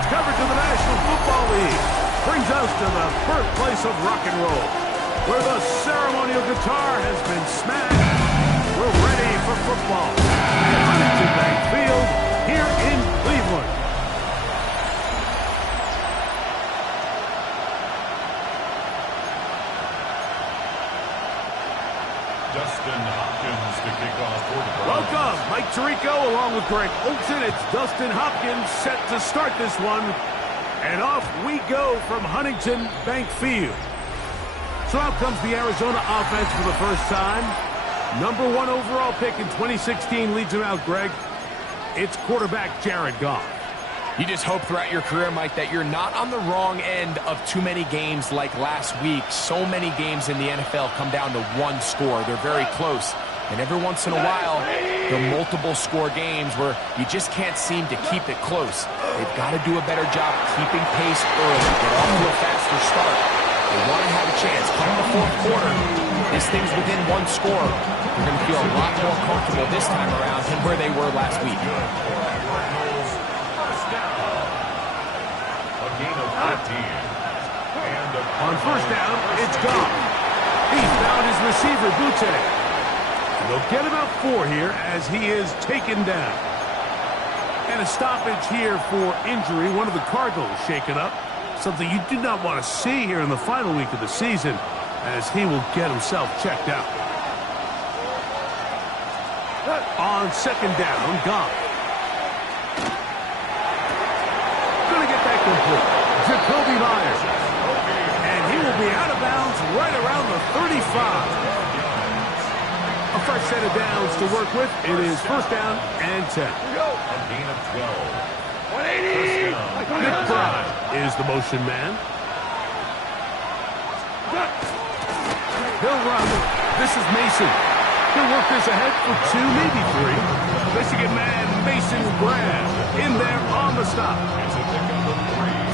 Sports coverage of the National Football League brings us to the birthplace of rock and roll, where the ceremonial guitar has been smashed. We're ready for football at Huntington Bank Field here in Cleveland. Dustin Hopkins to kick off for the Browns. Welcome, Mike Tirico along with Greg Olsen. It's Dustin Hopkins set to start this one. And off we go from Huntington Bank Field. So out comes the Arizona offense for the first time. Number 1 overall pick in 2016 leads him out, Greg. It's quarterback Jared Goff. You just hope throughout your career, Mike, that you're not on the wrong end of too many games like last week. So many games in the NFL come down to one score. They're very close. And every once in a while, there are multiple score games where you just can't seem to keep it close. They've got to do a better job keeping pace early, get off to a faster start. They want to have a chance. Come the fourth quarter, this thing's within one score. They're going to feel a lot more comfortable this time around than where they were last week. On first down, it's Goff. He's found his receiver, Butte. They'll get about 4 here as he is taken down. And a stoppage here for injury. One of the Cardinals shaken up. Something you do not want to see here in the final week of the season, as he will get himself checked out. On second down, Goff. Going to get that complete. Jacoby Myers. And he will be out of bounds right around the 35. A fresh set of downs to work with. It is first down and 10. A gain of 12. 180. Nick Bride is the motion man. He'll run. This is Mason. He'll work this ahead for 2, maybe 3. Michigan man Mason Graham in there on the stop.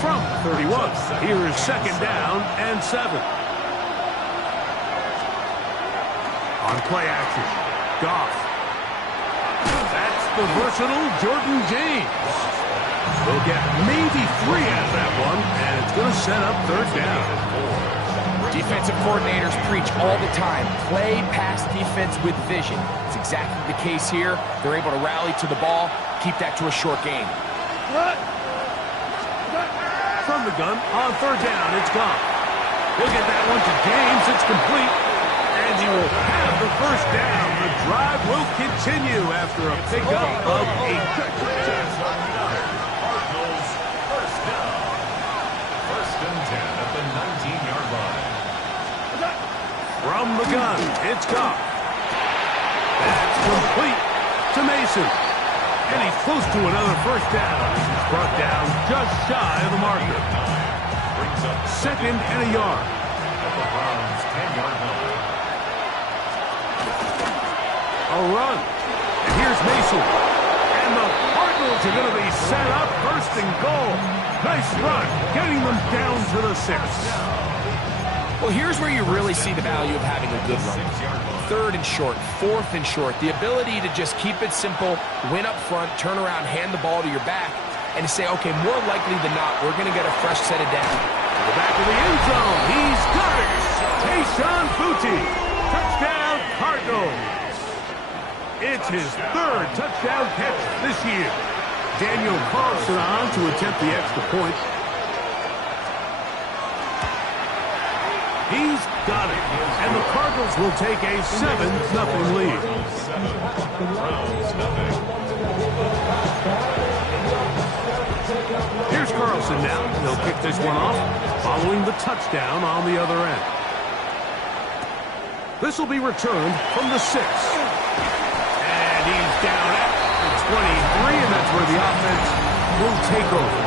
From 31. Here is second down and 7. On play action, Goff. That's the versatile Jordan James. We'll get maybe 3 out of that one, and it's going to set up third down. Defensive coordinators preach all the time, play pass defense with vision. It's exactly the case here. They're able to rally to the ball, keep that to a short game. From the gun, on third down, it's Goff. He'll get that one to James. It's complete. And he will have the first down. The drive will continue after a pickup of 8. Cardinals first down. First and 10 at the 19-yard line. From the gun, it's Goff. That's complete to Mason. And he's close to another first down. This is brought down just shy of the marker. Second and a yard. At the Browns' 10-yard line. A run. And here's Mason. And the Cardinals are going to be set up first and goal. Nice run, getting them down to the 6. Well, here's where you really see the value of having a good run. Third and short, fourth and short. The ability to just keep it simple, win up front, turn around, hand the ball to your back, and to say, okay, more likely than not, we're going to get a fresh set of down. To the back of the end zone, he's got it. Tayshaun Butte. Touchdown, Cardinals. It's his 3rd touchdown catch this year. Daniel Carlson on to attempt the extra point. He's got it. And the Cardinals will take a 7-0 lead. Here's Carlson now. He'll kick this one off, following the touchdown on the other end. This will be returned from the 6. And he's down at the 23, and that's where the offense will take over.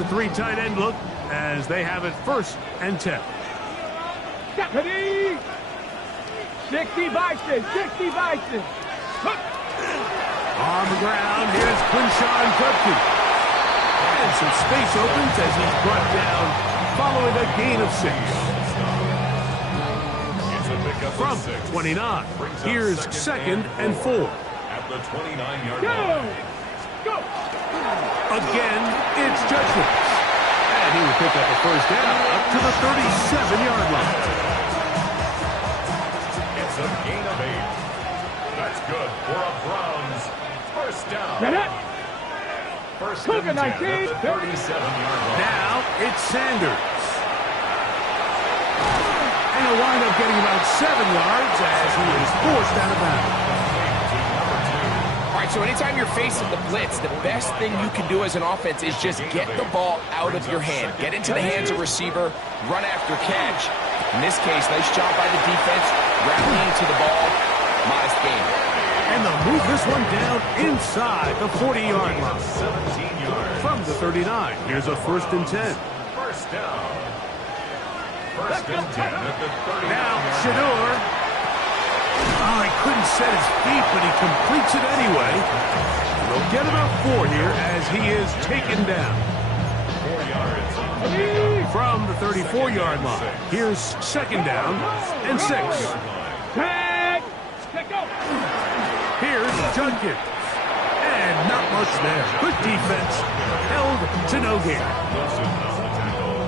It's a three tight end look as they have it 1st and 10. Ready? 60 Bison, 60 Bison. On the ground, here's Quinshawn Krupke. And some space opens as he's brought down following a gain of 6. From 29, here's 2nd and 4. At the 29-yard line. Go! Again, it's Judkins. And he will pick up a 1st down up to the 37-yard line. It's a gain of 8. That's good for a Browns 1st down. Get it! 1st and 10 at the 37-yard line. Now it's Sanders. And he'll wind up getting about 7 yards as he is forced out of bounds. All right, so anytime you're facing the blitz, the best thing you can do as an offense is just get the ball out of your hand. Get into the hands of receiver, run after catch. In this case, nice job by the defense, rallying to the ball. Modest gain. And they'll move this one down inside the 40-yard line. 17 yards. From the 39, here's a 1st and 10. 1st down. 1st and 10 at the 39-yard line. Now, Shador. Oh, he couldn't set his feet, but he completes it anyway. They'll get about 4 here as he is taken down. 4 yards. From the 34-yard line, here's 2nd down and 6. Tag! Go! Here's Judkins. And not much there. Good defense. Held to no gain.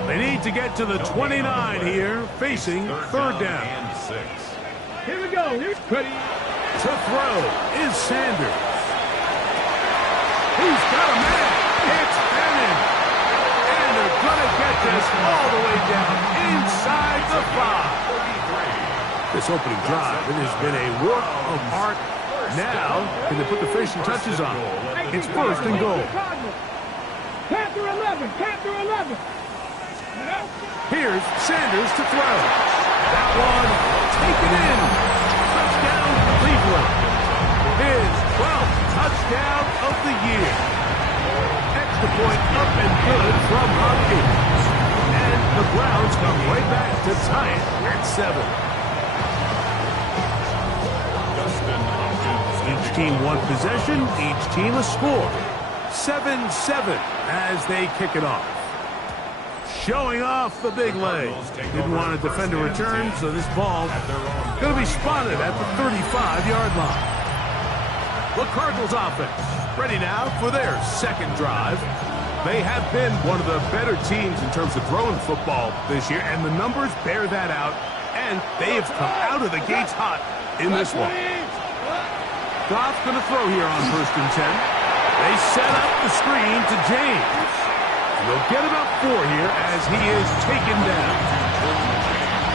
They need to get to the 29 here, facing 3rd down. And 6. Here we go. Here's ready. To throw is Sanders. He's got a man. It's Bannon. And they're going to get this all the way down inside the 5. This opening drive, it has been a work of art. Now, can they put the finishing touches on it? It's 1st and goal. Panther 11, Panther 11. Here's Sanders to throw. That one taken in. Touchdown, Cleveland. His 12th touchdown of the year. Extra point up and good from Hopkins. And the Browns come right back to tie it at 7. Each team one possession, each team a score. 7-7 as they kick it off. Showing off the big leg. Didn't want to defend a return, so this ball going to be spotted at the 35-yard line. The Cardinals offense ready now for their 2nd drive. They have been one of the better teams in terms of throwing football this year, and the numbers bear that out, and they have come out of the gates hot in this one. Goff's going to throw here on 1st and 10. They set up the screen to James. They'll get about 4 here as he is taken down.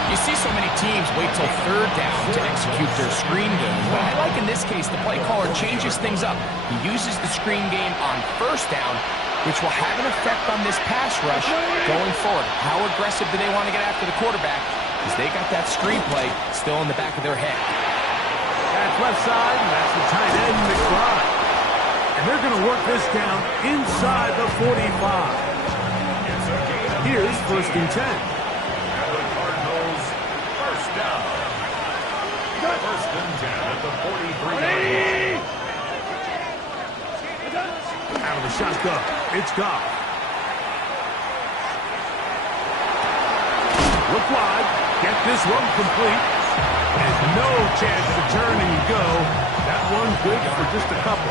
You see so many teams wait till 3rd down to execute their screen game. But I like in this case, the play caller changes things up. He uses the screen game on 1st down, which will have an effect on this pass rush going forward. How aggressive do they want to get after the quarterback? Because they got that screen play still in the back of their head. That's left side, and that's the tight end, McBride. And they're going to work this down inside the 45. Here's 1st and 10. And the Cardinals 1st down. 1st and 10 at the 43-yard line. Out of the shotgun, it's Goff. Look wide, get this one complete. And no chance to turn and go. That one good for just a couple.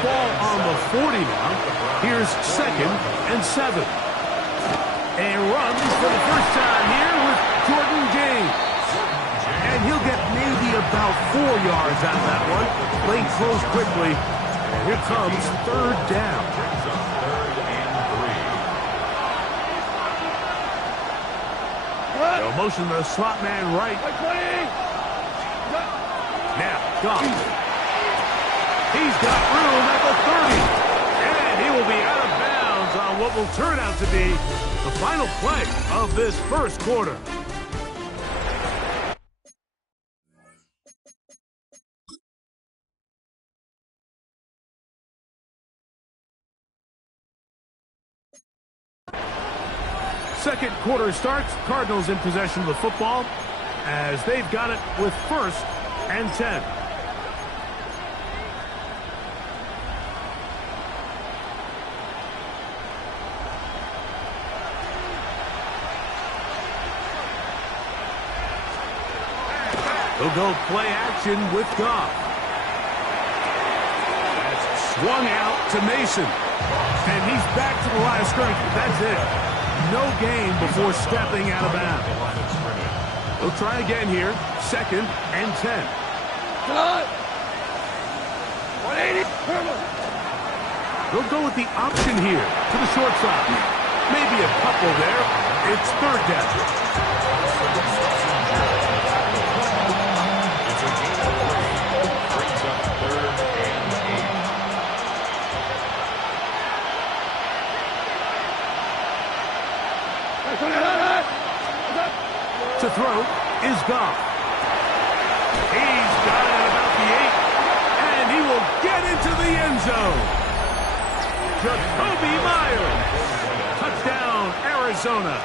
Ball on the 40 now. Here's 2nd and 7. And runs for the 1st time here with Jordan James. And he'll get maybe about 4 yards out of that one. Playing close quickly. And here comes 3rd down. They'll motion the slot man right. Now, Goff. He's got room at the 30. And he will be out of bounds on what will turn out to be the final play of this 1st quarter. Second quarter starts. Cardinals in possession of the football as they've got it with 1st and 10. He'll go play action with Goff. That's swung out to Mason. And he's back to the line of scrimmage. That's it. No gain before stepping out of bounds. He'll try again here. 2nd and 10. 180. They'll go with the option here to the short side. Maybe a couple there. It's 3rd down. It's a gain of 3. Brings up 3rd and 8. To throw is Goff. He's got it at about the 8. And he will get into the end zone. Jacoby Myers. Touchdown, Arizona.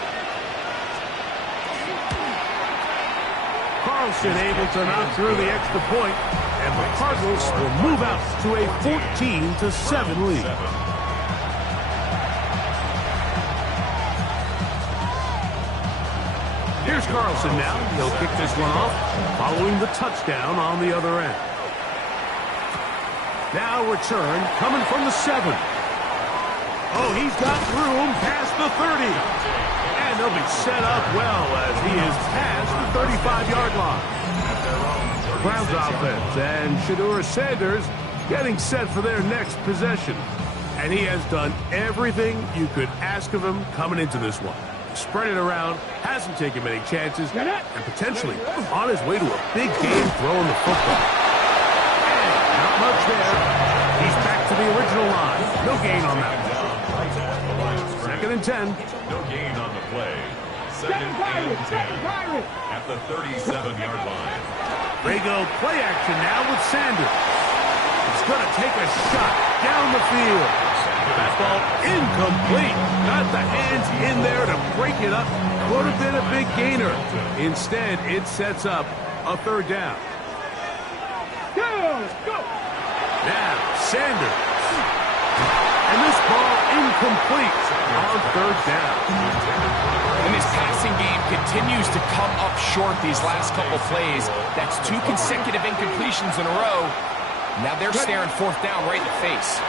Carlson able to knock through the extra point, and the Cardinals will move out to a 14-7 lead. Here's Carlson now. He'll kick this one off, following the touchdown on the other end. Now return coming from the 7. Oh, he's got room past the 30. And they'll be set up well as he is past the 35-yard line. Browns offense and Shedeur Sanders getting set for their next possession. And he has done everything you could ask of him coming into this one. Spread it around, hasn't taken many chances, and potentially on his way to a big game throwing the football. And not much there. He's back to the original line. No gain on that one. 2nd and 10. No gain on the play. 2nd and 10 at the 37-yard line. They go play action now with Sanders. He's going to take a shot down the field. Fastball incomplete. Got the hands in there to break it up. Could have been a big gainer. Instead, it sets up a 3rd down. Go! Now, Sanders. And this ball incomplete on 3rd down. And this passing game continues to come up short these last couple plays. That's 2 consecutive incompletions in a row. Now they're staring 4th down right in the face.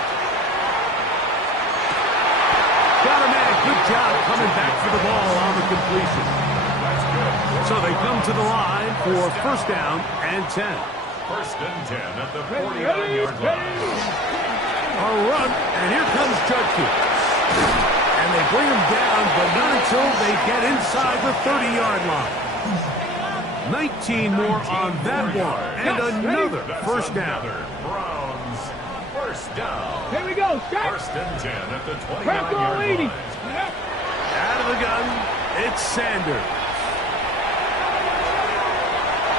Got a man. Good job coming back for the ball on the completion. So they come to the line for 1st down and 10. 1st and 10 at the 49-yard line. A run, and here comes Judkins. And they bring him down, but not until they get inside the 30-yard line. 19 more on that one, and another 1st down. Browns, 1st down. Here we go. Start. 1st and 10 at the Crack 29-yard leading. line. Out of the gun, it's Sanders.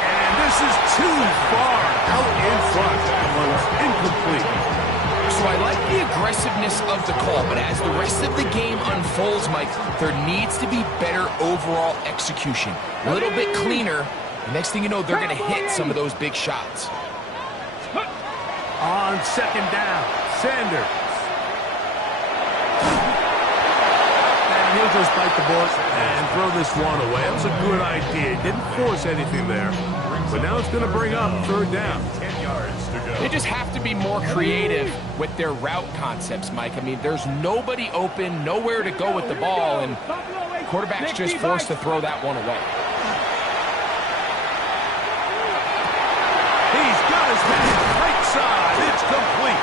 And this is too far out in front. That one's incomplete. So I like the aggressiveness of the call, but as the rest of the game unfolds, Mike, there needs to be better overall execution. A little bit cleaner. Next thing you know, they're going to hit some of those big shots. On 2nd down, Sanders. And he'll just bite the bullet and throw this one away. That was a good idea. Didn't force anything there. But now it's going to bring up 3rd down. 10 yards to go. They just have to be more creative with their route concepts, Mike. I mean, there's nobody open, nowhere to go with the ball, and quarterback's just forced to throw that one away. He's got his man right side. It's complete.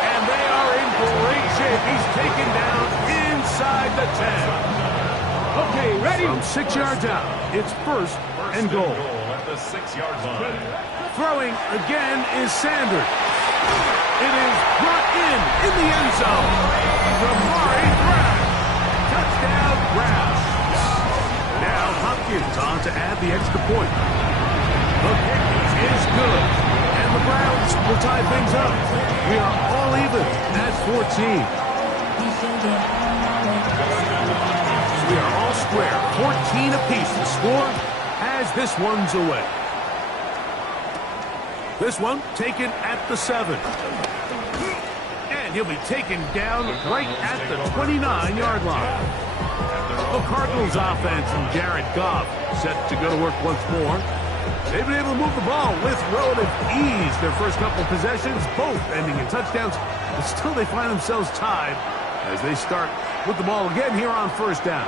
And they are in great shape. He's taken down inside the 10. Okay, ready? From 6 yards out, it's 1st and goal. At the 6-yard line. Throwing again is Sanders. It is brought in the end zone. From Murray Brown. Touchdown, Browns. Now Hopkins on to add the extra point. The kick is good. And the Browns will tie things up. We are all even at 14. We are all square. 14 apiece. The score as this one's away. This one taken at the 7. And he'll be taken down right at the 29-yard line. The Cardinals offense and Jared Goff set to go to work once more. They've been able to move the ball with relative ease their first couple possessions, both ending in touchdowns, but still they find themselves tied as they start with the ball again here on first down.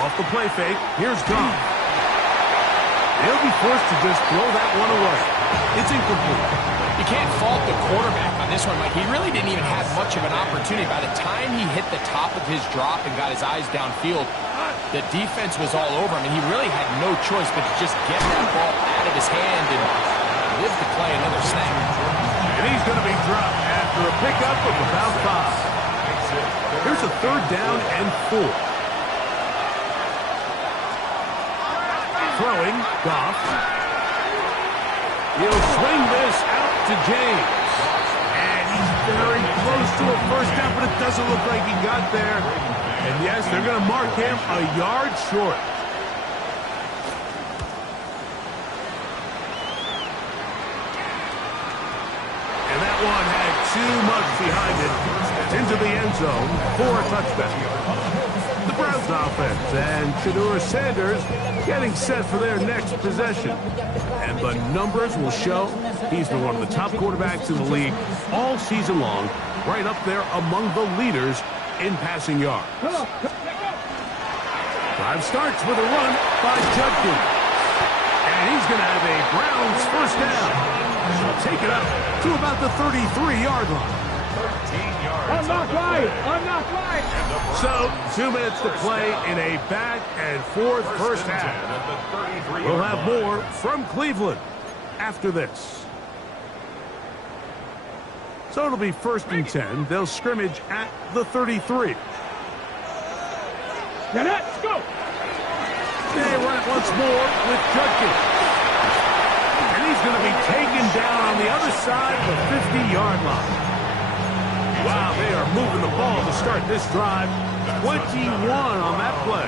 Off the play fake, here's Goff. They'll be forced to just throw that one away. It's incomplete. You can't fault the quarterback on this one, Mike. He really didn't even have much of an opportunity. By the time he hit the top of his drop and got his eyes downfield, the defense was all over him, and he really had no choice but to just get that ball out of his hand and live to play another snap. And he's going to be dropped after a pickup of about 5. Here's a 3rd down and 4. Throwing, Goff. He'll swing this out to James. And he's very close to a first down, but it doesn't look like he got there. And yes, they're going to mark him a yard short. And that one had too much behind it. It's into the end zone for a touchdown. The Browns offense and Shedeur Sanders getting set for their next possession. And the numbers will show he's been one of the top quarterbacks in the league all season long, right up there among the leaders in passing yards. Drive starts with a run by Judkins. And he's going to have a Browns first down. He'll take it up to about the 33-yard line. 13 yards. I'm not right. I'm not right. So, 2 minutes to play in a back-and-forth first half. We'll have more from Cleveland after this. So it'll be 1st and 10. They'll scrimmage at the 33. Now let's go. They run it once more with Judkins. And he's going to be taken down on the other side of the 50-yard line. Wow, they are moving the ball to start this drive. 21 on that play.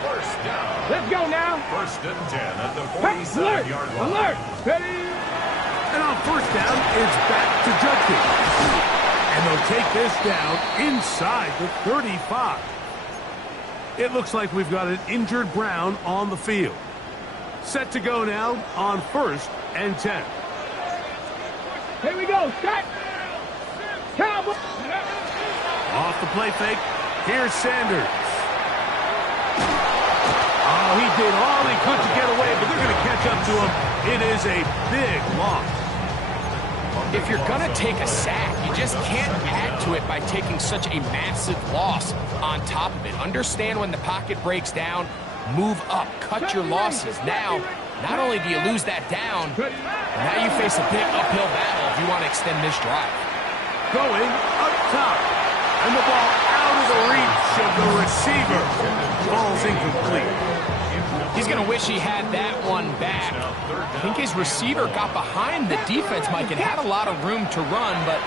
First down. Let's go now. 1st and 10 at the Alert. 47-yard line. Alert. Ready. And on first down, it's back to Judkins. And they'll take this down inside the 35. It looks like we've got an injured Brown on the field. Set to go now on 1st and 10. Here we go. Set. Cowboy. Off the play fake, here's Sanders. Oh, he did all he could to get away, but they're going to catch up to him. It is a big loss. If you're going to take a sack, you just can't add to it by taking such a massive loss on top of it. Understand when the pocket breaks down, move up, cut your losses. Now, not only do you lose that down, but now you face a big uphill battle if you want to extend this drive. Going up top. And the ball out of the reach of the receiver. Ball's incomplete. He's going to wish he had that one back. I think his receiver got behind the defense, Mike, and had a lot of room to run, but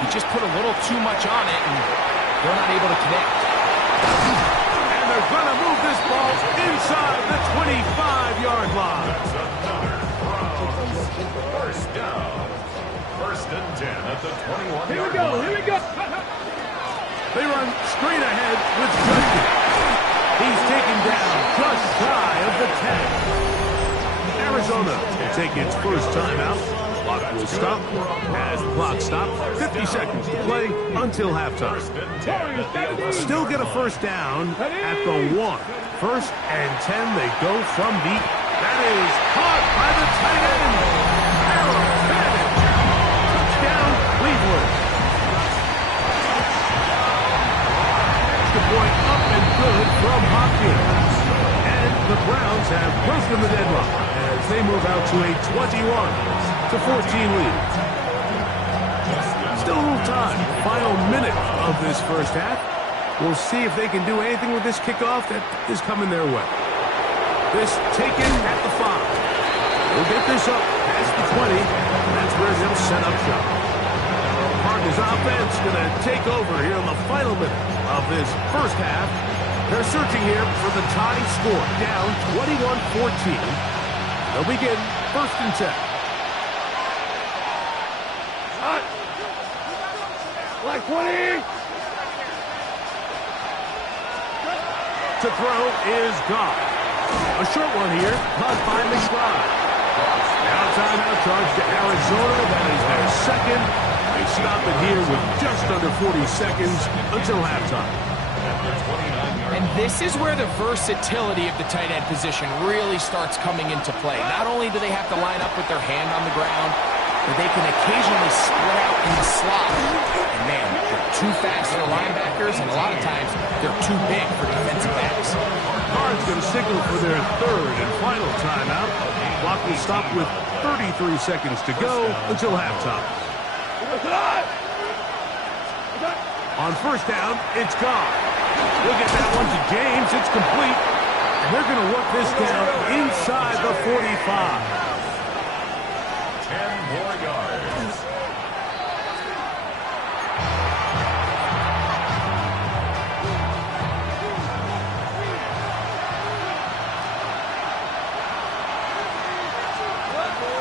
he just put a little too much on it, and they're not able to connect. And they're going to move this ball inside the 25-yard line. First down. 1st and 10 at the 21-yard line. Here we go. Here we go. They run straight ahead with Judkins. He's taken down just shy of the 10. Arizona will take its first timeout. Clock will stop as the clock stops. 50 seconds to play until halftime. Still get a first down at the 1. 1st and 10. They go from deep. That is caught by the tight end. Touchdown, Cleveland. Point up and good from Hopkins. And the Browns have broken the deadlock as they move out to a 21-14 lead. Still a little time. Final minute of this first half. We'll see if they can do anything with this kickoff that is coming their way. This taken at the 5. We'll get this up past the 20. That's where he'll set up shop. Cardinals offense going to take over here in the final minute of this first half. They're searching here for the tying score, down 21-14. They'll begin 1st and 10. Like 20. To throw is gone. A short one here, caught by McBride. Now timeout charge to Arizona. That is their second. They stop it here with just under 40 seconds until halftime. And this is where the versatility of the tight end position really starts coming into play. Not only do they have to line up with their hand on the ground, but they can occasionally split out in the slot. And man, they're too fast for linebackers, and a lot of times they're too big for defensive backs. Cards going to signal for their third and final timeout. Clock will stop with 33 seconds to go until halftime. On 1st down, it's gone. We'll get that one to James. It's complete. And they're going to work this down inside the 45. 10 more yards.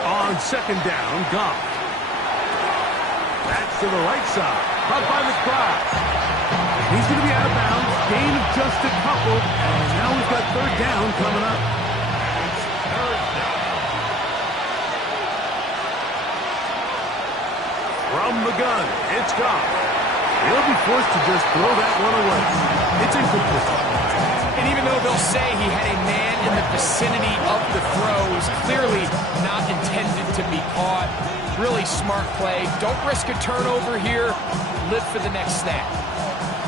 On 2nd down, Goff. That's to the right side. Caught by McBride. He's going to be out of bounds. Gain of just a couple. And now we've got 3rd down coming up. From the gun, it's Goff. He'll be forced to just throw that one away. It's incomplete. And even though they'll say he had a man in the vicinity of the throws, clearly not intended to be caught. Really smart play. Don't risk a turnover here. Live for the next snap.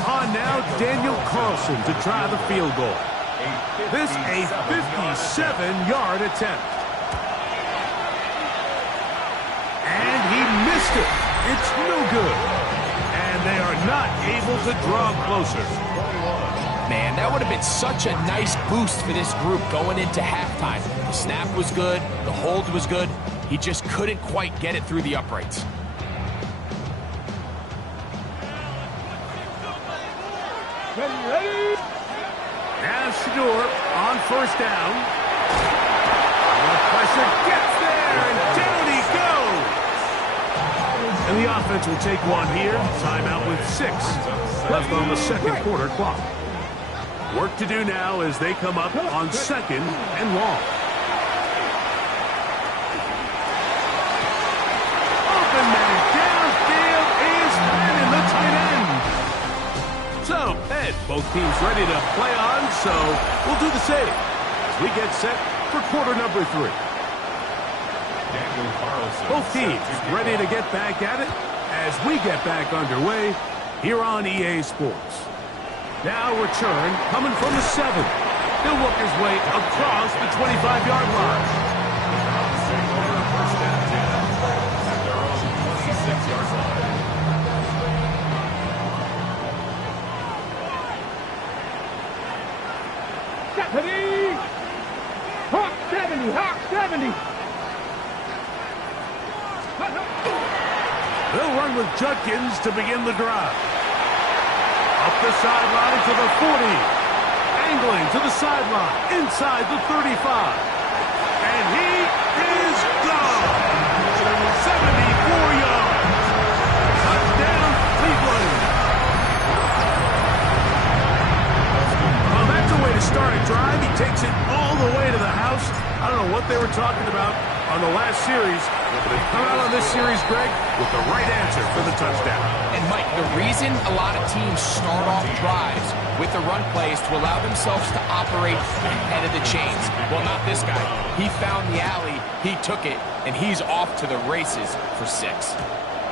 On now, Daniel Carlson to try the field goal. This a 57-yard attempt. And he missed it. It's no good. And they are not able to draw closer. Man, that would have been such a nice boost for this group going into halftime. The snap was good. The hold was good. He just couldn't quite get it through the uprights. Ready? Now Shador on 1st down. The pressure gets there, and down he goes. And the offense will take one here. Timeout with 6 left on the 2nd quarter clock. Work to do now as they come up on 2nd and long. Open man downfield is Madden, the tight end. So, Ed, both teams ready to play on, so we'll do the same as we get set for quarter number 3. Both teams ready to get back at it as we get back underway here on EA Sports. Now return coming from the 7. He'll work his way across the 25-yard line. First and 10 at their own 26-yard line. Stephanie! Hawk 70! Hawk 70! They'll run with Judkins to begin the drive. Up the sideline to the 40. Angling to the sideline. Inside the 35. And he is gone. 74 yards. Touchdown, Cleveland. Well, that's a way to start a drive. He takes it all the way to the house. I don't know what they were talking about on the last series, but they've come out on this series, Greg, with the right answer for the touchdown. And Mike, the reason a lot of teams start off drives with the run plays to allow themselves to operate ahead of the chains. Well, not this guy. He found the alley, he took it, and he's off to the races for 6.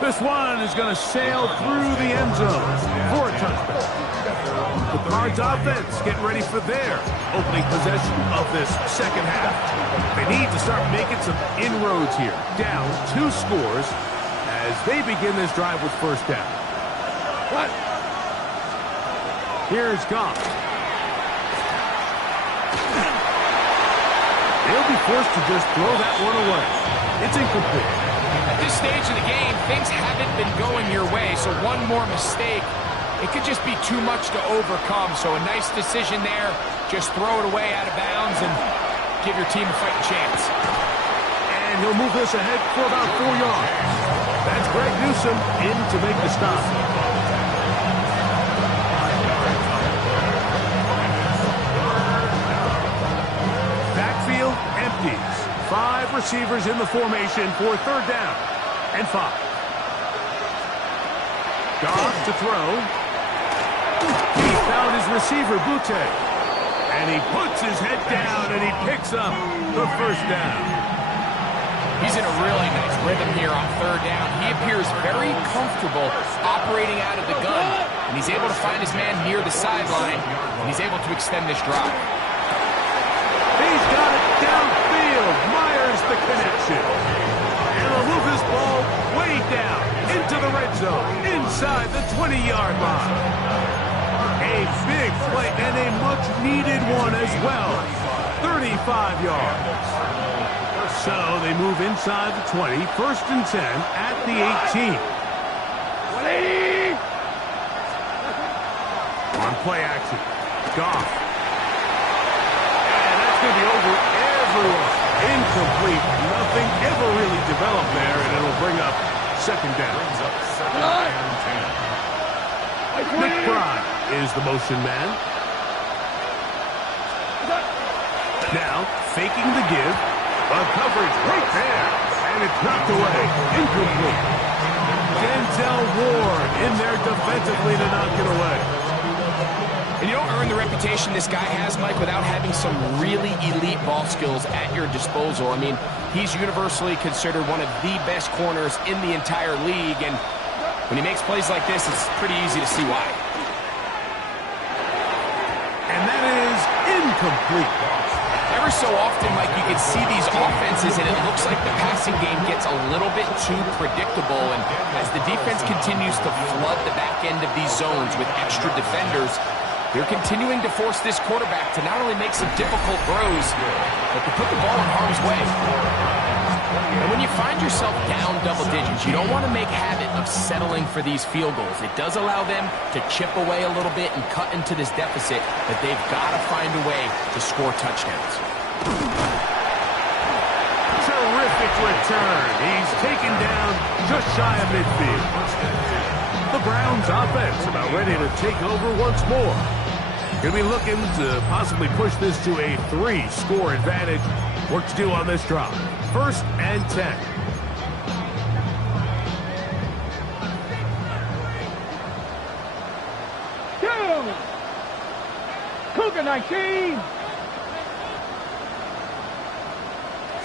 This one is going to sail through the end zone for a touchdown. The Cards offense getting ready for their opening possession of this second half. They need to start making some inroads here. Down 2 scores as they begin this drive with 1st down. What? Here's Goff. They'll be forced to just throw that one away. It's incomplete. At this stage of the game, things haven't been going your way, so one more mistake, it could just be too much to overcome. So a nice decision there. Just throw it away out of bounds and give your team a fighting chance. And he'll move this ahead for about 4 yards. That's Greg Newsome in to make the stop. Backfield empties. 5 receivers in the formation for 3rd down and 5. Goff to throw. He found his receiver, Butte. And he puts his head down and he picks up the 1st down. He's in a really nice rhythm here on 3rd down. He appears very comfortable operating out of the gun. And he's able to find his man near the sideline. And he's able to extend this drive. He's got it downfield. Myers the connection. And he'll move his ball way down into the red zone, inside the 20-yard line. A big play and a much-needed one as well. 35 yards. So they move inside the 20, 1st and 10 at the 18. On play action. Goff. Going to be over everyone. Incomplete. Nothing ever really developed there, and it'll bring up 2nd down. McBride is the motion man. Now, faking the give. A coverage right there, and it's knocked away. Incomplete. Denzel Ward in there defensively to knock it away. And you don't earn the reputation this guy has, Mike, without having some really elite ball skills at your disposal. I mean, he's universally considered one of the best corners in the entire league, and when he makes plays like this, it's pretty easy to see why. And that is incomplete. Every so often, Mike, you can see these offenses, and it looks like the passing game gets a little bit too predictable, and as the defense continues to flood the back end of these zones with extra defenders, they're continuing to force this quarterback to not only make some difficult throws, but to put the ball in harm's way. And when you find yourself down double digits, you don't want to make habit of settling for these field goals. It does allow them to chip away a little bit and cut into this deficit, but they've got to find a way to score touchdowns. Terrific return. He's taken down just shy of midfield. The Browns offense about ready to take over once more. Going to be looking to possibly push this to a 3-score advantage. Work to do on this drive. 1st and 10. Cougar 19.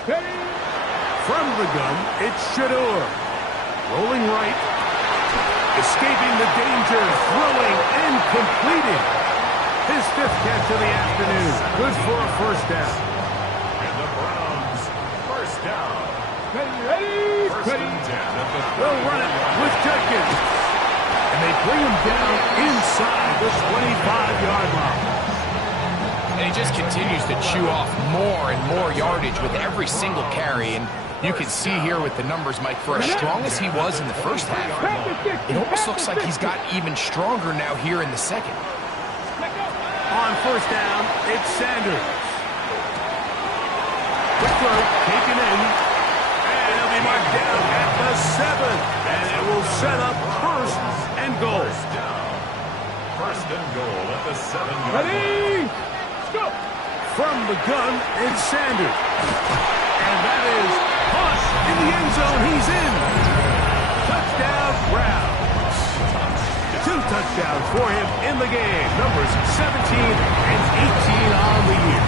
Steady. From the gun, it's Shador. Rolling right. Escaping the danger. Throwing and completing. His 5th catch of the afternoon. Good for a 1st down. And the Browns, 1st down. Ready. 1st and 10 at the They'll run it with Judkins. And they bring him down inside the 25-yard line. And he just continues to chew off more and more yardage with every single carry. And you can see here with the numbers, Mike, for as strong as he was in the 1st half, it almost looks like he's got even stronger now here in the 2nd. On 1st down, it's Sanders. Quick throw, taken in. And he'll be marked down at the 7. And it will set up 1st and goal. 1st and goal at the 7-yard line. Ready. Go. From the gun, it's Sanders. And that is Hush in the end zone. He's in. Touchdown, Browns. 2 touchdowns for him in the game. Numbers 17 and 18 on the year.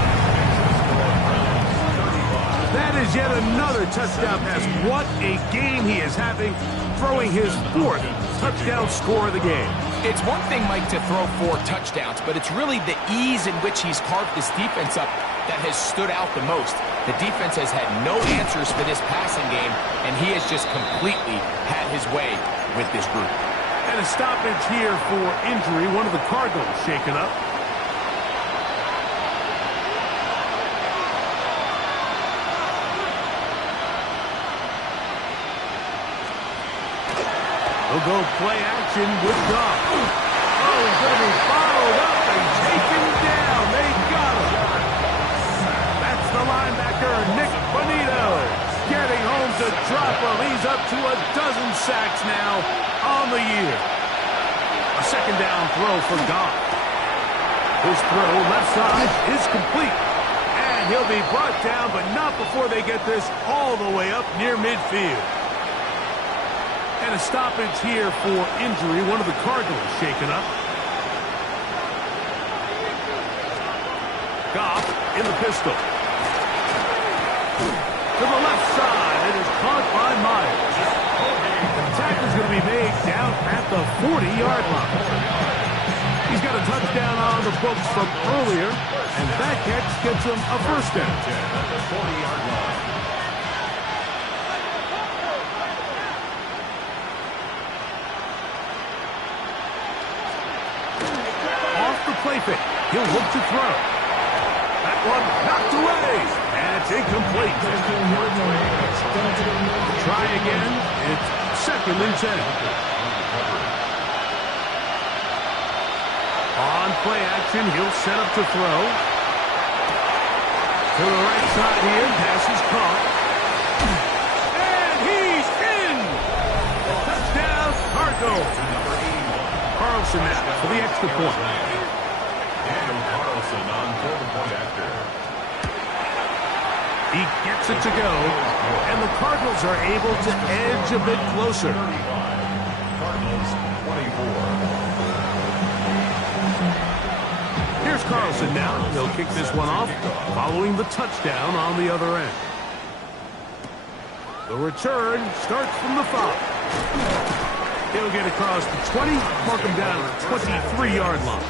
That is yet another touchdown pass. What a game he is having, throwing his 4th touchdown score of the game. It's one thing, Mike, to throw 4 touchdowns, but it's really the ease in which he's carved this defense up that has stood out the most. The defense has had no answers for this passing game, and he has just completely had his way with this group. And a stoppage here for injury. One of the Cardinals shaken up. He'll go play action with Goff. Oh, he's going to be followed up and taken down. They got him. That's the linebacker, Nick Bonito, getting home to drop him. He's up to a dozen sacks now on the year. A second down throw for Goff. His throw left side is complete. And he'll be brought down, but not before they get this all the way up near midfield. And a stoppage here for injury. One of the Cardinals shaken up. Goff in the pistol. To the left side. It is caught by Myers. The tackle is going to be made down at the 40-yard line. He's got a touchdown on the books from earlier, and that catch gets him a first down. At the 40-yard line. Off the play fake. He'll look to throw. That one knocked away. And it's incomplete. Try again. It's 2nd and 10. On play action, he'll set up to throw. To the right side here. Pass is caught. And he's in. Touchdown, Cardinals. Carlson now for the extra point. Daniel Carlson on for the point after. He gets it to go, and the Cardinals are able to edge a bit closer. 35. Cardinals 24. Here's Carlson now. He'll kick this one off, following the touchdown on the other end. The return starts from the 5. He'll get across the 20, mark him down at the 23-yard line.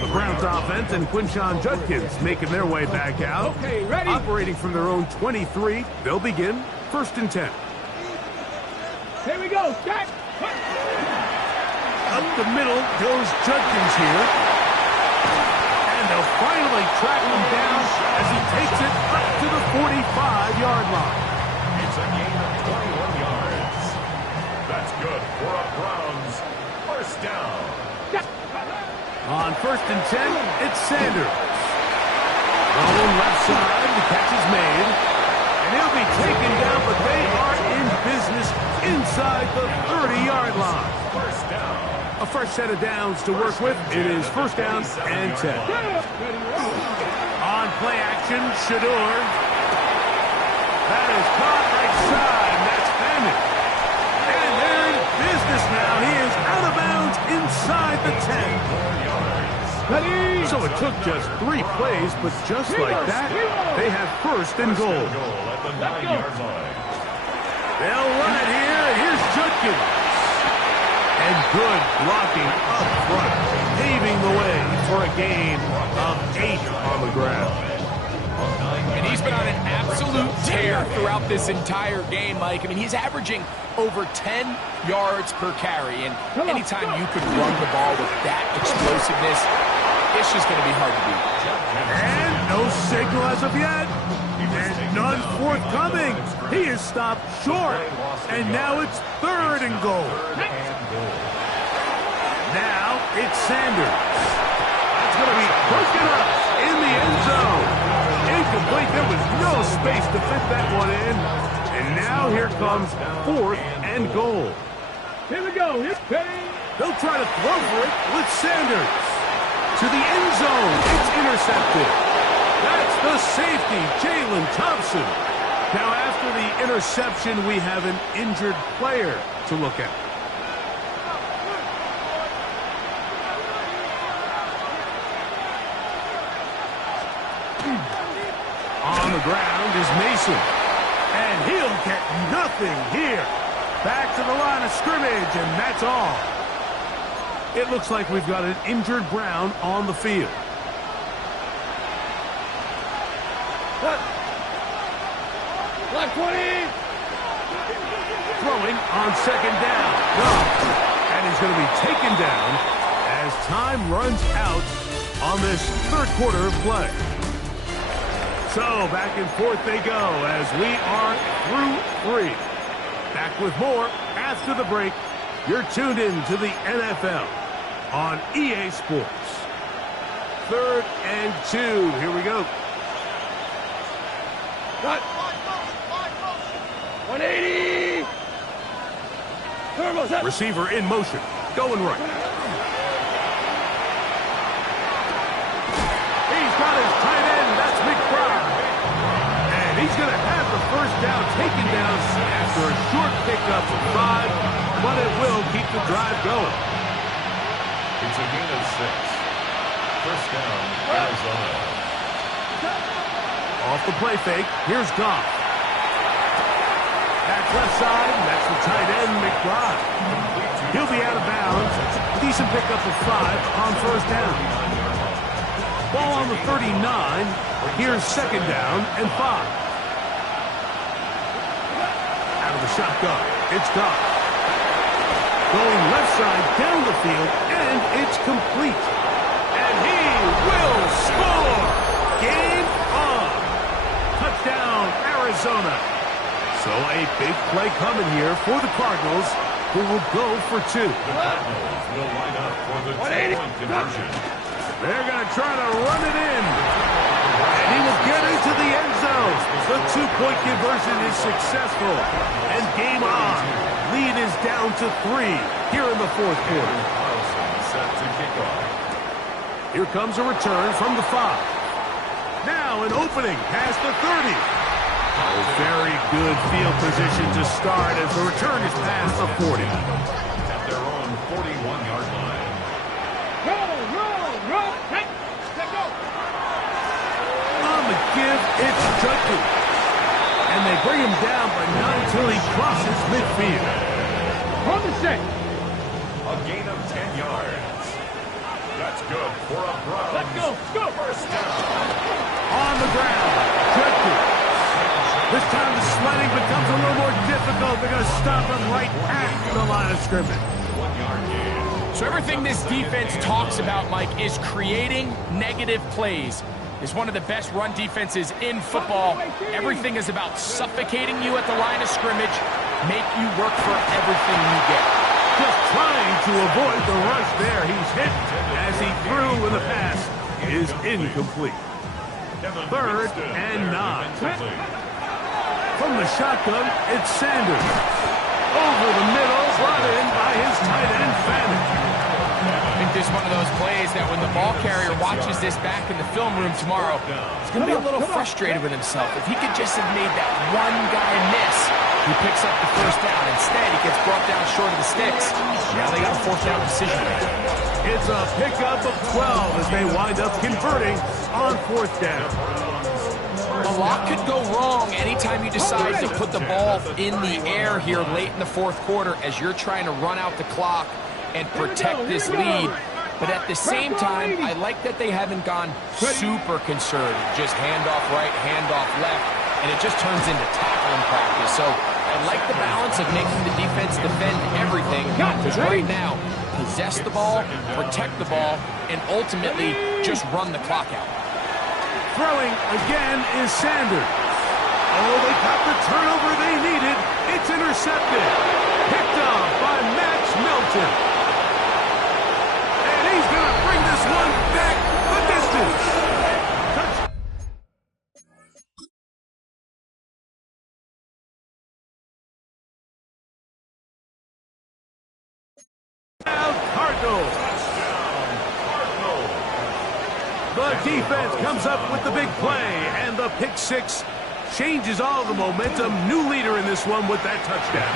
The Browns offense and Quinshon Judkins making their way back out. Okay, ready? Operating from their own 23, they'll begin 1st and 10. Here we go. Set. Up the middle goes Judkins here. And they'll finally track him down as he takes it up to the 45-yard line. It's a gain of 21 yards. That's good for a Browns first down. On 1st and 10, it's Sanders. Rolling left side, the catch is made. And he'll be taken down, but they are in business inside the 30-yard line. First down. A fresh set of downs to work with. It is 1st down and 10. On play action, Shador. That is caught right side. That's Hammond. And they're in business now. He is out of bounds inside the 10. Ready? So it took just 3 plays, but just like that, they have 1st and goal. At the 9-yard line. They'll run it here. Here's Judkins. And good blocking up front, paving the way for a gain of 8 on the ground. And he's been on an absolute tear throughout this entire game, Mike. I mean, he's averaging over 10 yards per carry. And anytime you can run the ball with that explosiveness, it's just going to be hard to beat. And no signal as of yet. And none forthcoming. He is stopped short. And now it's 3rd and goal. Now it's Sanders. That's going to be broken up in the end zone. Incomplete. There was no space to fit that one in. And now here comes 4th and goal. Here we go. Here's Penny. They'll try to throw for it with Sanders. To the end zone. It's intercepted. That's the safety, Jalen Thompson. Now after the interception, we have an injured player to look at. On the ground is Mason. And he'll get nothing here. Back to the line of scrimmage, and that's all. It looks like we've got an injured Brown on the field. Black 20. Throwing on 2nd down. No. And he's going to be taken down as time runs out on this 3rd quarter of play. So back and forth they go as we are through 3. Back with more after the break You're tuned in to the NFL on EA Sports. 3rd and 2. Here we go. Cut. 180. Turbo set. Receiver in motion. Going right. He's got his tight end. That's McBride. And he's going to have the first down taken down after a short pickup of 5, but it will keep the drive going. It's a gain of 6. First down, Arizona. Off the play fake. Here's Goff. Back left side. That's the tight end, McBride. He'll be out of bounds. Decent pickup of 5 on first down. Ball on the 39. Here's second down and 5. Out of the shotgun. It's Goff. Going left side down the field, and it's complete. And he will score! Game on! Touchdown, Arizona! So a big play coming here for the Cardinals, who will go for 2. The Cardinals will line up for the 2-point conversion. They're going to try to run it in. And he will get into the end zone. The 2-point conversion is successful. And game on. Lead is down to 3 here in the 4th quarter. Set to kick off. Here comes a return from the 5. Now an opening past the 30. Oh, very good field position to start as the return is past the 40. At their own 41-yard line. Roll. Take go. On the give, it's Judkins. And they bring him down, but not until he crosses midfield. On the set. A gain of 10 yards. That's good for a Browns. Let's go. First down. On the ground, Judkins. This time the sledding becomes a little more difficult. They're going to stop him right at the line of scrimmage. 1-yard gain. So everything this defense talks about, Mike, is creating negative plays. It's one of the best run defenses in football. Everything is about suffocating you at the line of scrimmage, make you work for everything you get. Just trying to avoid the rush there. He's hit as he threw when the pass is incomplete. 3rd and 9. From the shotgun, it's Sanders. Over the middle, brought in by his tight end, Fannin. I think this is one of those plays that when the ball carrier watches this back in the film room tomorrow, he's going to be a little frustrated with himself. If he could just have made that one guy miss, he picks up the first down. Instead, he gets brought down short of the sticks. Now they got a 4th down decision maker. It's a pickup of 12 as they wind up converting on 4th down. A lot could go wrong anytime you decide to put the ball in the air here late in the 4th quarter as you're trying to run out the clock and protect this lead. But at the same time, I like that they haven't gone super conservative. Just handoff right, handoff left, and it just turns into tackling practice. So I like the balance of making the defense defend everything, because right now, possess the ball, protect the ball, and ultimately just run the clock out. Throwing again is Sanders. Oh, they got the turnover they needed. It's intercepted. Picked off by Max Milton. And he's going to bring this one back the distance. Cardinals. The defense comes up with the big play, and the pick 6 changes all the momentum. New leader in this one with that touchdown.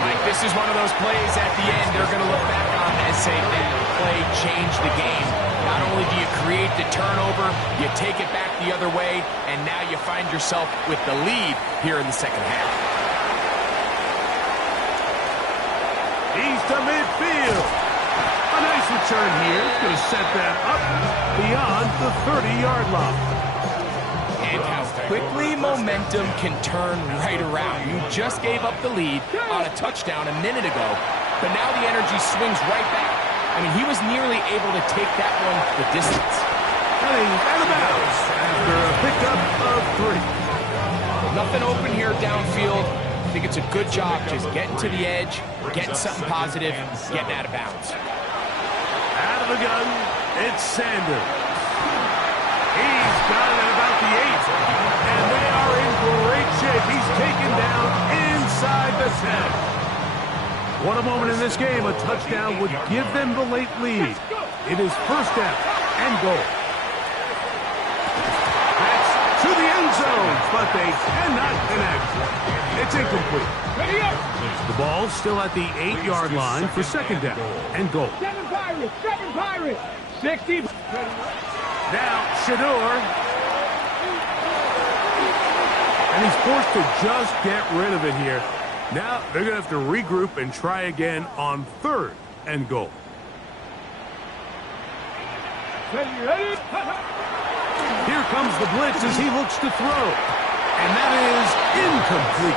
Mike, this is one of those plays at the end they're going to look back on and say that play changed the game. Not only do you create the turnover, you take it back the other way, and now you find yourself with the lead here in the second half. He's to midfield. A nice return here. Going to set that up beyond the 30-yard line. And how quickly momentum can turn right around. You just gave up the lead on a touchdown a minute ago, but now the energy swings right back. I mean, he was nearly able to take that one the distance. Heading out of bounds after a pickup of 3. Nothing open here downfield. I think it's a good job just getting to the edge, getting something positive, getting out of bounds. Out of the gun, it's Sanders. He's got it at about the 8, and they are in great shape. He's taken down inside the 10. What a moment in this game. A touchdown would give them the late lead. It is first down and goal. That's to the end zone, but they cannot connect. It's incomplete. The ball's still at the 8-yard line for second down and goal. 7 Pirates, 60. Now, Shador. And he's forced to just get rid of it here. Now, they're going to have to regroup and try again on third and goal. Here comes the blitz as he looks to throw. And that is incomplete.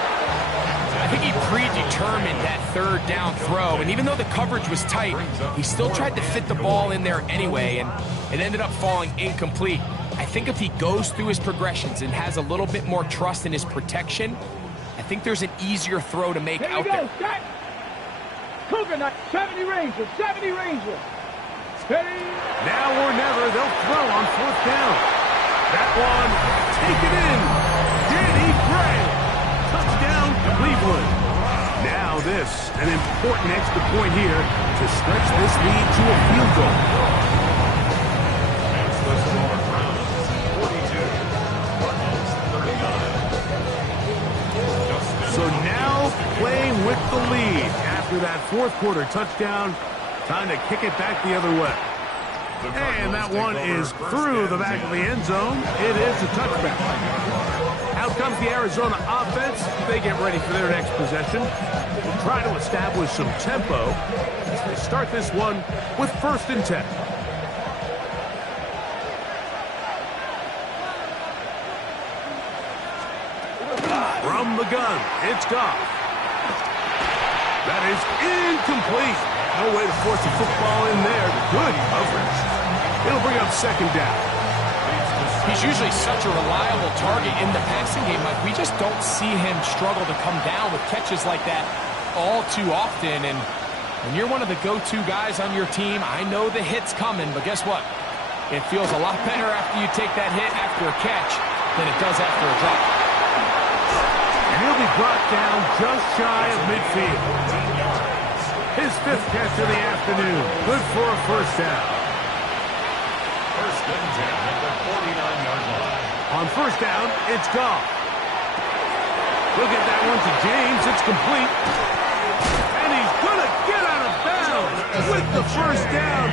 I think he predetermined that third down throw, and even though the coverage was tight, he still tried to fit the ball in there anyway, and it ended up falling incomplete. I think if he goes through his progressions and has a little bit more trust in his protection, I think there's an easier throw to make out there. Cougar Knight, 70 Ranger. Steady. Now or never, they'll throw on fourth down. That one, taken in. Danny Gray. Touchdown, Cleveland. Now this, an important extra point here to stretch this lead to a field goal. It's the score, Browns 42, Cardinals 39. So now playing with the lead after that fourth quarter touchdown. Time to kick it back the other way. And that one is through the back of the end zone. It is a touchback. Out comes the Arizona offense. They get ready for their next possession. They'll try to establish some tempo as they start this one with first and 10. From the gun, it's Goff. That is incomplete. No way to force the football in there. Good coverage. It'll bring up second down. He's usually such a reliable target in the passing game. Like, we just don't see him struggle to come down with catches like that all too often. And when you're one of the go-to guys on your team, I know the hit's coming, but guess what? It feels a lot better after you take that hit after a catch than it does after a drop. And he'll be brought down just shy of midfield. His fifth catch of the afternoon. Good for a first down. First and 10 at the 49-yard line. On first down, it's Goff. Look at that one to James. It's complete. And he's going to get out of bounds with the first down.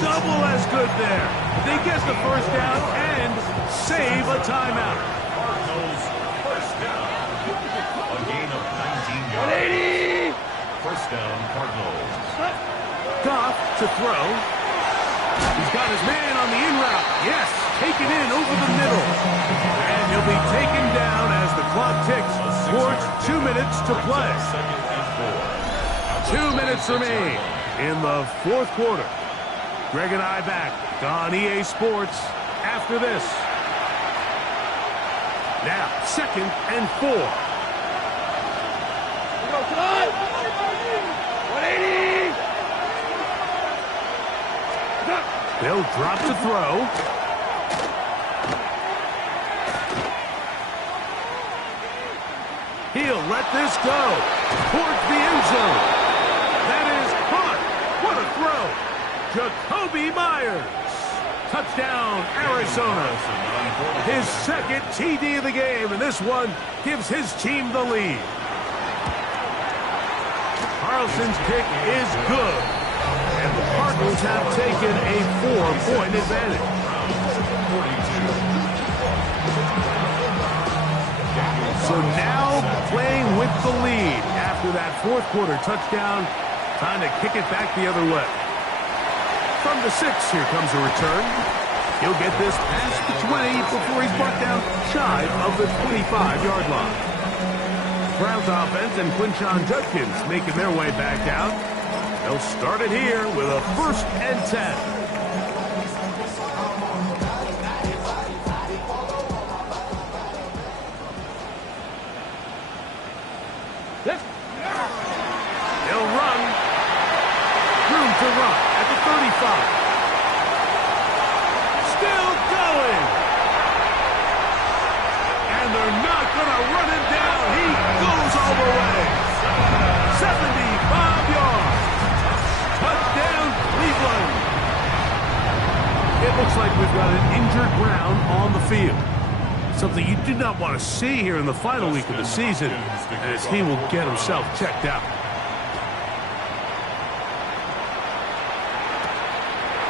Double as good there. They get the first down and save a timeout. Cardinals first down. A gain of 19 yards. 180. First down, Cardinals. Goff to throw. He's got his man on the in route. Yes, taken in over the middle. And he'll be taken down as the clock ticks towards 2 minutes to play. 2 minutes remain in the fourth quarter. Greg and I back on EA Sports after this. Now, second and 4. 180. They'll drop to throw. He'll let this go towards the end zone. That is caught. What a throw. Jacoby Myers. Touchdown, Arizona. His second TD of the game, and this one gives his team the lead. Carlson's kick is good, and the Cardinals have taken a 4-point advantage. So now playing with the lead after that fourth quarter touchdown, time to kick it back the other way. From the 6, here comes a return. He'll get this past the 20 before he's brought down shy of the 25-yard line. Browns offense and Quinshon Judkins making their way back out. They'll start it here with a first and 10. ground on the field. Something you do not want to see here in the final week of the season, as he will get himself checked out.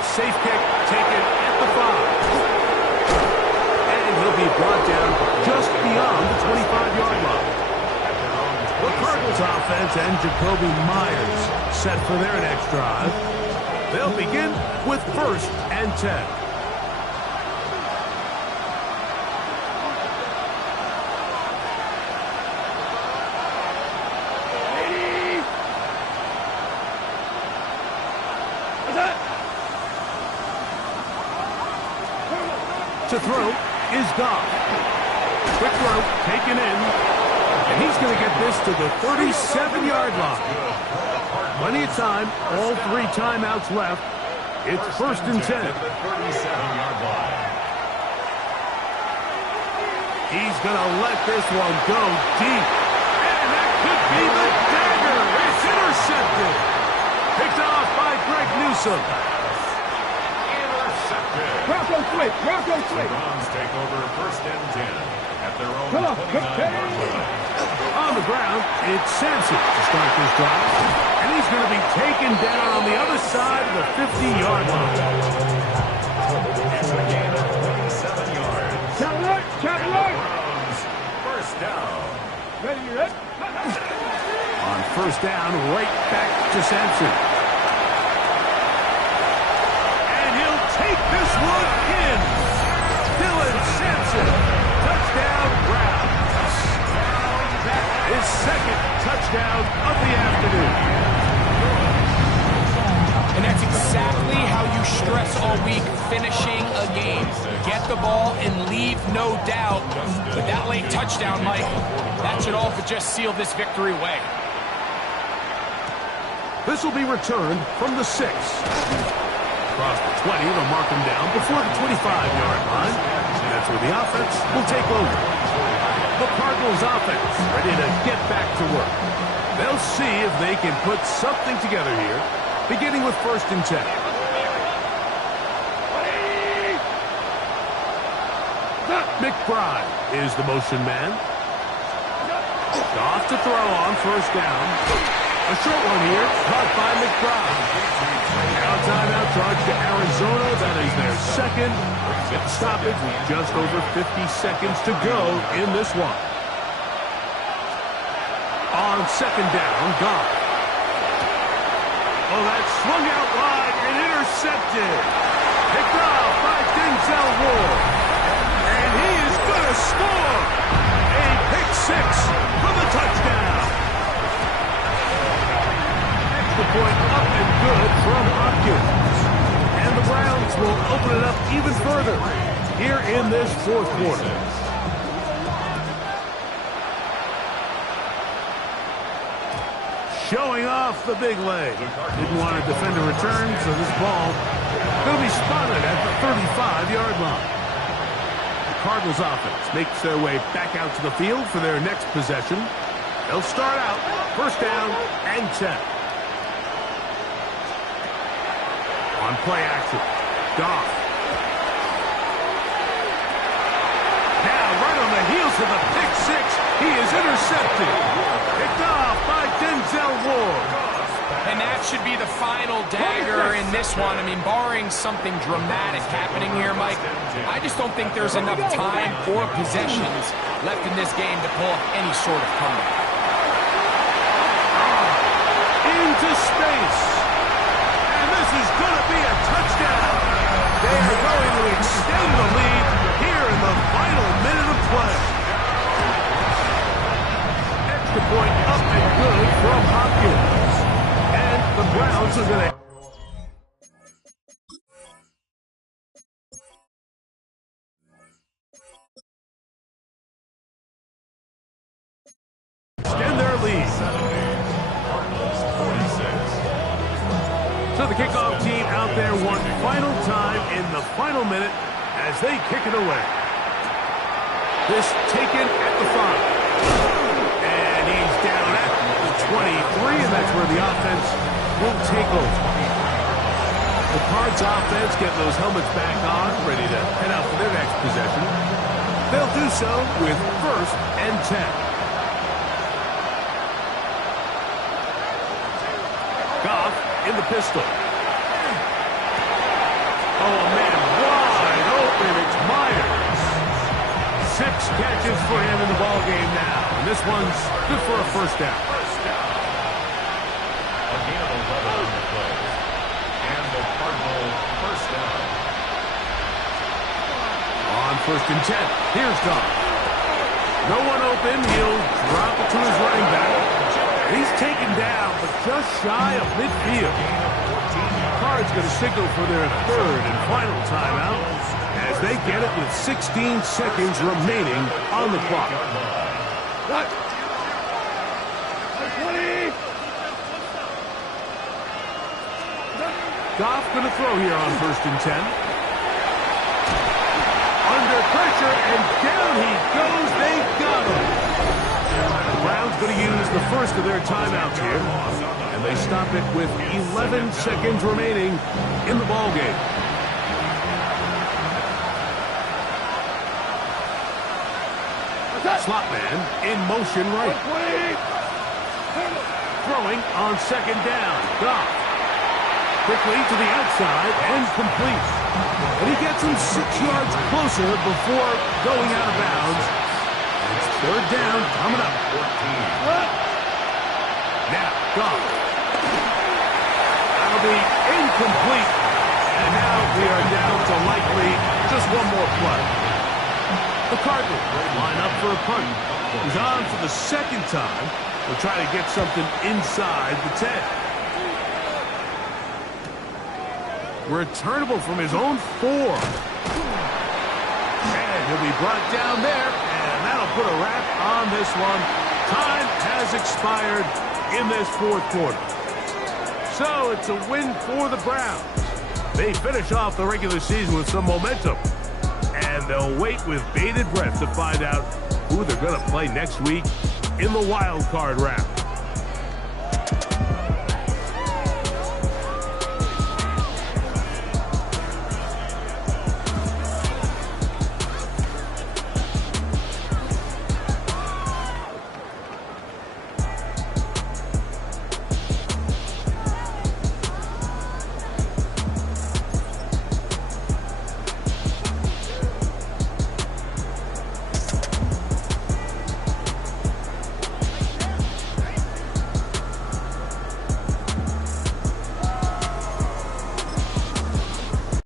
Safe kick taken at the 5. And he'll be brought down just beyond the 25-yard line. The Cardinals offense and Jacoby Myers set for their next drive. They'll begin with 1st and 10. To throw is Goff. Quick throw taken in. And he's going to get this to the 37-yard line. Plenty of time. All 3 timeouts left. It's 1st and 10. He's going to let this one go deep. And that could be the dagger. It's intercepted. Picked off by Greg Newsome. Bronco switch. Bronco switch. Browns take over 1st and 10 at their own Come on, 29-yard line. On the ground, it's Sampson to start this drive. And he's going to be taken down on the other side of the 50-yard line. It's a gain of 27 yards. Chop alert. Browns, 1st down. Ready, Rick? On 1st down, right back to Sampson. Take this one in. Dylan Sampson. Touchdown, Browns. His 2nd touchdown of the afternoon. And that's exactly how you stress all week, finishing a game. Get the ball and leave no doubt. But that late touchdown, Mike, that should all but just seal this victory away. This will be returned from the 6. Across the 20, they'll mark him down before the 25-yard line. And that's where the offense will take over. The Cardinals offense ready to get back to work. They'll see if they can put something together here, beginning with 1st and 10. McBride is the motion man. Off to throw on 1st down. A short one here, caught by McBride. Now timeout charge to Arizona. That is their 2nd. Stoppage with just over 50 seconds to go in this one. On 2nd down, Goff. Oh, that swung out wide and intercepted. Picked off by Denzel Ward. And he is going to score. A pick 6 for the touchdown. Extra point up and good from Hopkins. And the Browns will open it up even further here in this 4th quarter. Showing off the big leg. Didn't want to defend a return, so this ball going to be spotted at the 35-yard line. The Cardinals offense makes their way back out to the field for their next possession. They'll start out 1st down and 10. On play action, Goff. Now, right on the heels of the pick 6, he is intercepted. Picked off by Denzel Ward. And that should be the final dagger in this one. I mean, barring something dramatic happening here, Mike, I just don't think there's enough time or possessions left in this game to pull off any sort of comeback. Into space. And this is going to be a touchdown. They are going to extend the lead here in the final minute of play. Extra point up and good from Hopkins. And the Browns are going to extend their lead. So the kickoff team out there one final time in the final minute as they kick it away. This taken at the 5. And he's down at the 23, and that's where the offense will take over. The Cards offense getting those helmets back on, ready to head out for their next possession. They'll do so with 1st and 10. Goff in the pistol. Oh, man, wide open. It's Myers. 6 catches for him in the ballgame now. And this one's good for a 1st down. A gain of 11 on the play. And the Cardinal 1st down. On 1st and 10. Here's Goff. No one open. He'll drop it to his running back. He's taken down, but just shy of midfield. Cards going to signal for their 3rd and final timeout as they get it with 16 seconds remaining on the clock. Goff going to throw here on 1st and 10. Under pressure, and down he goes. They got him. The Browns going to use the 1st of their timeouts here, and they stop it with 11 seconds remaining in the ballgame. Slot man in motion right. Throwing on 2nd down. Goff. Quickly to the outside and complete. And he gets him 6 yards closer before going out of bounds. It's 3rd down coming up. 14. Now, Goff. That'll be incomplete. And now we are down to likely just one more play. The Cardinals line up for a punt. He's on for the 2nd time. We'll try to get something inside the 10. Returnable from his own 4. And he'll be brought down there, and that'll put a wrap on this one. Time has expired in this 4th quarter. So it's a win for the Browns. They finish off the regular season with some momentum, and they'll wait with bated breath to find out who they're going to play next week in the wild card round.